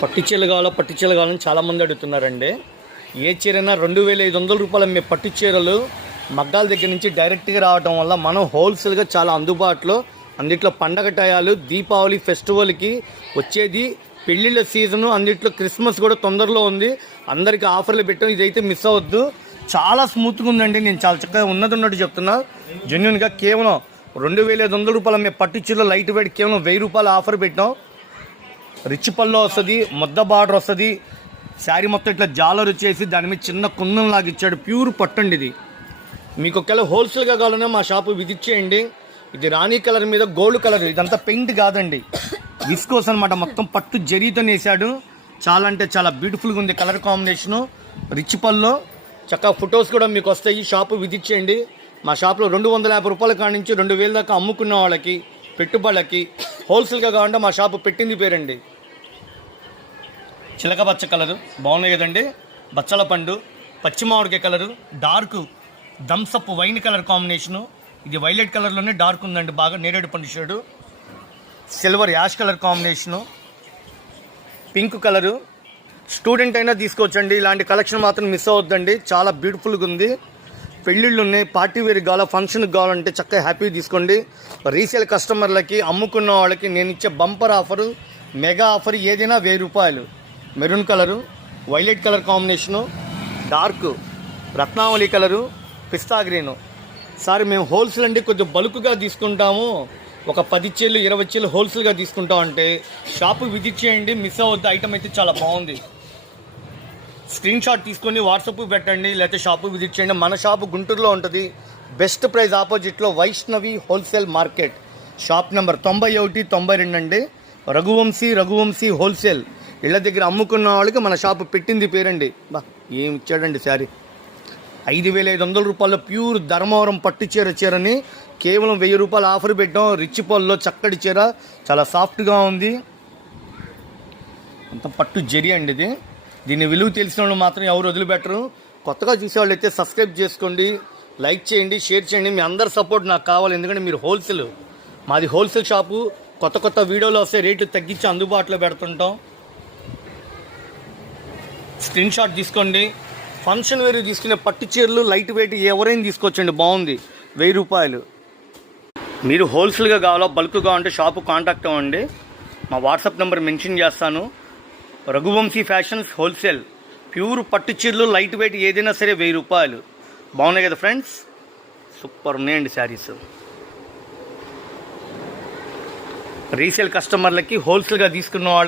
పట్టు చీరలు కావాలో పట్టు చీరలు కావాలని చాలామంది అడుగుతున్నారండి. ఏ చీరైనా 2500 రూపాయలు అమ్మే పట్టు చీరలు మగ్గాల దగ్గర నుంచి డైరెక్ట్గా రావడం వల్ల మనం హోల్సేల్గా చాలా అందుబాటులో, అన్నిట్లో పండగ టయాలు, దీపావళి ఫెస్టివల్కి వచ్చేది, పెళ్ళిళ్ళ సీజను, అన్నిట్లో క్రిస్మస్ కూడా తొందరలో ఉంది. అందరికీ ఆఫర్లు పెట్టాం, ఇదైతే మిస్ అవ్వద్దు. చాలా స్మూత్గా ఉందండి. నేను చాలా చక్కగా ఉన్నట్టు చెప్తున్నా. జెన్యున్గా కేవలం 2500 రూపాయలు అమ్మే పట్టు చీరలు లైట్ వెయిట్ కేవలం 1000 రూపాయలు ఆఫర్ పెట్టాం. రిచ్ పల్లో వస్తుంది, మొద్ద బార్డర్ వస్తుంది, శారీ మొత్తం ఇట్లా జాలర్ వచ్చేసి దాని మీద చిన్న కుందం లాగా ఇచ్చాడు. ప్యూర్ పట్టు అండి ఇది. మీకు ఒకవేళ హోల్సేల్గా కావాలన్నా మా షాపు విజిట్ చేయండి. ఇది రాణి కలర్ మీద గోల్డ్ కలర్, ఇదంతా పెయింట్ కాదండి, విస్కోస్ అనమాట. మొత్తం పట్టు జరీతో వేసాడు. చాలా అంటే చాలా బ్యూటిఫుల్గా ఉంది కలర్ కాంబినేషను. రిచ్ పల్లో చక్కగా ఫొటోస్ కూడా మీకు వస్తాయి. షాపు విజిట్ చేయండి. మా షాప్లో 250 రూపాయల కాడి నుంచి 2000 దాకా అమ్ముకున్న వాళ్ళకి, పెట్టుబడులకి హోల్సేల్గా కావాలంటే మా షాపు పెట్టింది పేరండి. చిలక పచ్చ కలరు బాగున్నాయి కదండి. బచ్చల పండు, పచ్చి మామిడికాయ colour, dark Thums Up wine colour combination. ఇది వైలెట్ కలర్లోనే డార్క్ ఉందండి, బాగా నేరేడు పండు shade. Silver ash colour combination, pink colour. Student అయినా తీసుకోవచ్చండి. ఇలాంటి కలెక్షన్ మాత్రం మిస్ అవ్వద్దండి. చాలా బ్యూటిఫుల్గా ఉంది. పెళ్ళిళ్ళు ఉన్నాయి, పార్టీ వేర్ కావాలా, ఫంక్షన్కి కావాలంటే చక్కగా హ్యాపీ తీసుకోండి. రీసేల్ కస్టమర్లకి, అమ్ముకున్న వాళ్ళకి నేను ఇచ్చే బంపర్ ఆఫరు, మెగా ఆఫర్ ఏదైనా 1000 రూపాయలు. Maroon colour, violet colour combination, dark Ratnavali colour, పిస్తా గ్రీను. సార్ మేము హోల్సేల్ అండి, కొద్దిగా బల్క్గా తీసుకుంటాము, ఒక 10 చీరలు 20 చీరలు హోల్సేల్గా తీసుకుంటాం అంటే షాపు విజిట్ చేయండి. మిస్ అవ్వద్దు. ఐటమ్ అయితే చాలా బాగుంది. స్క్రీన్ షాట్ తీసుకొని వాట్సాప్ పెట్టండి, లేకపోతే షాపు విజిట్ చేయండి. మన షాపు గుంటూరులో ఉంటుంది. బెస్ట్ ప్రైస్ ఆపోజిట్లో Vaishnavi wholesale market. Shop number 91, 92 అండి. రఘువంశీ హోల్సేల్. ఇళ్ళ దగ్గర అమ్ముకున్న వాళ్ళకి మన షాపు పెట్టింది పేరండి. బా ఏమి ఇచ్చాడండి శారీ. 5500 రూపాయల ప్యూర్ ధర్మవరం పట్టు చీరని కేవలం 1000 రూపాయలు ఆఫర్ పెట్టాం. రిచ్ పల్లో చక్కటి చీర, చాలా సాఫ్ట్గా ఉంది. అంత పట్టు జరి అండి ఇది. దీని విలువ తెలిసిన వాళ్ళు మాత్రం ఎవరు వదిలిపెట్టరు. కొత్తగా చూసేవాళ్ళు అయితే సబ్స్క్రైబ్ చేసుకోండి, లైక్ చేయండి, షేర్ చేయండి. మీ అందరి సపోర్ట్ నాకు కావాలి. ఎందుకంటే మీరు హోల్సేల్, మాది హోల్సేల్ షాపు. కొత్త వీడియోలు వస్తే రేట్లు తగ్గించి అందుబాటులో పెడుతుంటాం. స్క్రీన్ షాట్ తీసుకోండి. ఫంక్షన్ వేరు తీసుకునే పట్టు చీరలు లైట్ వెయిట్ ఎవరైనా తీసుకోవచ్చండి, బాగుంది. 1000 రూపాయలు. మీరు హోల్సేల్గా కావాలా, బల్క్గా ఉంటే షాపు కాంటాక్ట్ అవ్వండి. మా వాట్సాప్ నెంబర్ మెన్షన్ చేస్తాను. Raghuvanshi fashions wholesale. ప్యూర్ పట్టు చీరలు లైట్ వెయిట్ ఏదైనా సరే 1000 రూపాయలు. బాగున్నాయి కదా ఫ్రెండ్స్, సూపర్ ఉన్నాయండి శారీస్. రీసేల్ కస్టమర్లకి, హోల్సేల్గా తీసుకున్న వాళ్ళు